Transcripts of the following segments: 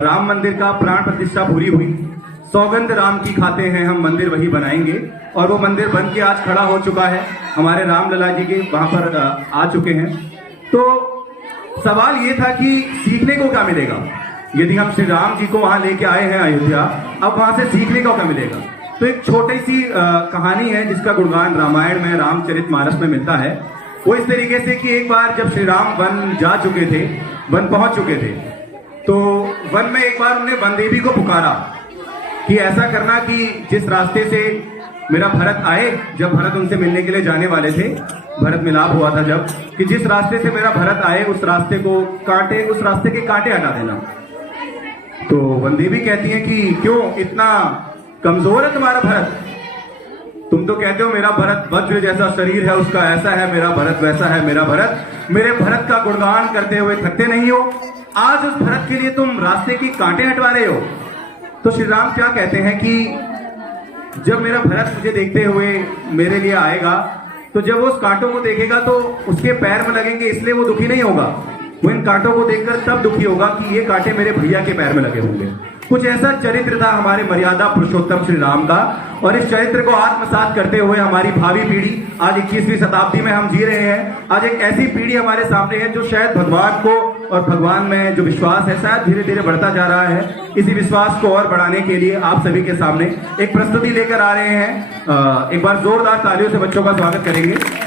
राम मंदिर का प्राण प्रतिष्ठा पूरी हुई। सौगंध राम की खाते हैं हम, मंदिर वही बनाएंगे। और वो मंदिर बन के आज खड़ा हो चुका है, हमारे राम लला जी के वहां पर आ चुके हैं। तो सवाल ये था कि सीखने को क्या मिलेगा यदि हम श्री राम जी को वहां लेके आए हैं अयोध्या, अब वहां से सीखने को क्या मिलेगा। तो एक छोटी सी कहानी है जिसका गुणगान रामायण में, रामचरितमानस में मिलता है। वो इस तरीके से कि एक बार जब श्री राम वन जा चुके थे, वन पहुंच चुके थे, तो वन में एक बार उन्होंने वन देवी को पुकारा कि ऐसा करना कि जिस रास्ते से मेरा भरत आए, जब भरत उनसे मिलने के लिए जाने वाले थे, भरत मिलाप हुआ था जब, कि जिस रास्ते से मेरा भरत आए उस रास्ते को कांटे, उस रास्ते के कांटे हटा देना। तो वन देवी कहती है कि क्यों इतना कमजोर है तुम्हारा भरत, तुम तो कहते हो मेरा भरत वज्र जैसा शरीर है, उसका ऐसा है, मेरा भरत वैसा है, मेरा भरत, मेरे भरत का गुणगान करते हुए थकते नहीं हो, आज उस भरत के लिए तुम रास्ते की कांटे हटवा रहे हो। तो श्री राम क्या कहते हैं कि जब मेरा भरत मुझे देखते हुए मेरे लिए आएगा, तो जब वो उस कांटों को देखेगा तो उसके पैर में लगेंगे, इसलिए वो दुखी नहीं होगा। वो इन कांटों को देखकर तब दुखी होगा कि ये कांटे मेरे भैया के पैर में लगे होंगे। कुछ ऐसा चरित्र था हमारे मर्यादा पुरुषोत्तम श्री राम का। और इस चरित्र को आत्मसात करते हुए हमारी भावी पीढ़ी, आज 21वीं शताब्दी में हम जी रहे हैं, आज एक ऐसी पीढ़ी हमारे सामने है जो शायद भगवान को और भगवान में जो विश्वास है शायद धीरे धीरे बढ़ता जा रहा है। इसी विश्वास को और बढ़ाने के लिए आप सभी के सामने एक प्रस्तुति लेकर आ रहे हैं। एक बार जोरदार तालियों से बच्चों का स्वागत करेंगे।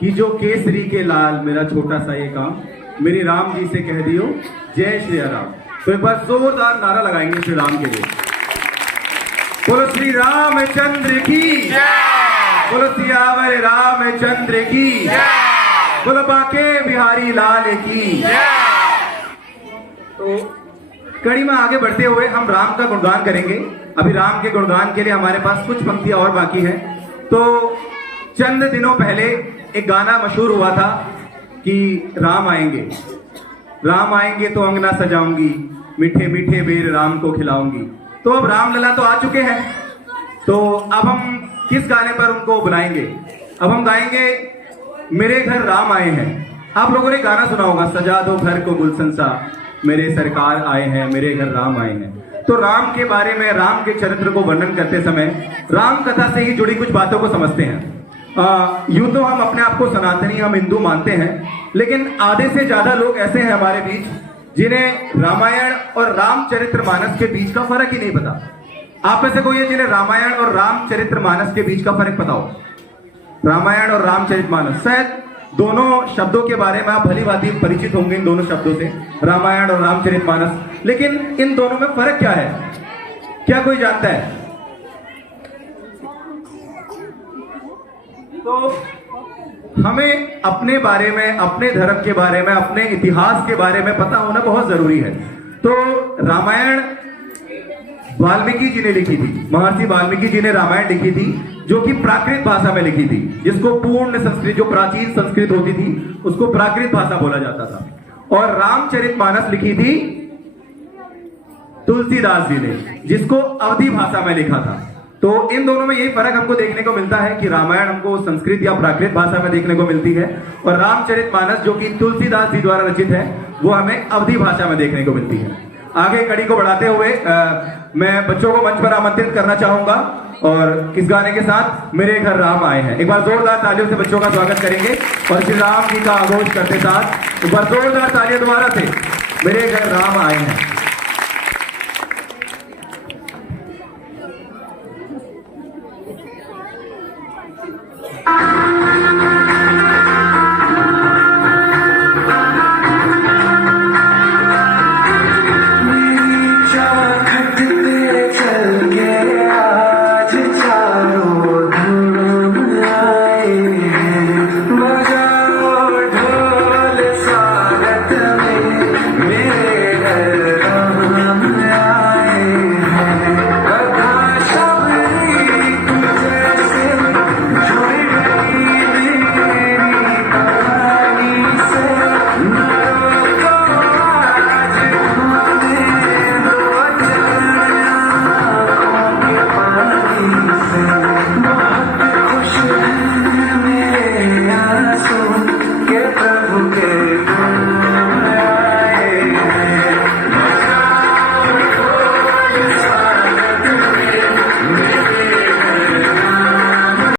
कि जो केसरी के लाल मेरा छोटा सा ये काम, मेरी राम जी से कह दियो जय श्री राम। तो एक बार जोरदार नारा लगाएंगे श्री राम के लिए। बोलो श्री रामचंद्र की जय, बोलो सियावर रामचंद्र की जय, बोलो बांके बिहारी लाल की जय। तो कड़ी में आगे बढ़ते हुए हम राम का गुणगान करेंगे। अभी राम के गुणगान के लिए हमारे पास कुछ पंक्तियां और बाकी हैं। तो चंद दिनों पहले एक गाना मशहूर हुआ था कि राम आएंगे, राम आएंगे तो अंगना सजाऊंगी, मीठे मीठे बेर राम को खिलाऊंगी। तो अब राम लला तो आ चुके हैं, तो अब हम किस गाने पर उनको बुलाएंगे। अब हम गाएंगे मेरे घर राम आए हैं। आप लोगों ने गाना सुना होगा, सजा दो घर को गुलशन सा, मेरे सरकार आए हैं, मेरे घर राम आए हैं। तो राम के बारे में, राम के चरित्र को वर्णन करते समय राम कथा से ही जुड़ी कुछ बातों को समझते हैं। यूं तो हम अपने आप को सनातनी, हम हिंदू मानते हैं, लेकिन आधे से ज्यादा लोग ऐसे हैं हमारे बीच जिन्हें रामायण और रामचरितमानस के बीच का फर्क ही नहीं पता। आप में से कोई है जिन्हें रामायण और रामचरितमानस के बीच का फर्क पता हो? रामायण और रामचरितमानस, शायद दोनों शब्दों के बारे में आप भली भांति परिचित होंगे, इन दोनों शब्दों से, रामायण और रामचरितमानस। लेकिन इन दोनों में फर्क क्या है, क्या कोई जानता है? तो हमें अपने बारे में, अपने धर्म के बारे में, अपने इतिहास के बारे में पता होना बहुत जरूरी है। तो रामायण वाल्मीकि जी ने लिखी थी, महर्षि वाल्मीकि जी ने रामायण लिखी थी, जो कि प्राकृत भाषा में लिखी थी, जिसको पूर्ण संस्कृत, जो प्राचीन संस्कृत होती थी, उसको प्राकृत भाषा बोला जाता था। और रामचरितमानस लिखी थी तुलसीदास जी ने, जिसको अवधी भाषा में लिखा था। तो इन दोनों में यही फर्क हमको देखने को मिलता है कि रामायण हमको संस्कृत या प्राकृत भाषा में देखने को मिलती है, और रामचरितमानस जो कि तुलसीदास जी द्वारा रचित है, वो हमें अवधी भाषा में देखने को मिलती है। आगे कड़ी को बढ़ाते हुए मैं बच्चों को मंच पर आमंत्रित करना चाहूंगा और किस गाने के साथ, मेरे घर राम आए हैं। एक बार जोरदार तालियों से बच्चों का स्वागत करेंगे और श्री राम जी का आघोष करते साथ एक बार जोरदार तालियां दोबारा से, मेरे घर राम आए हैं।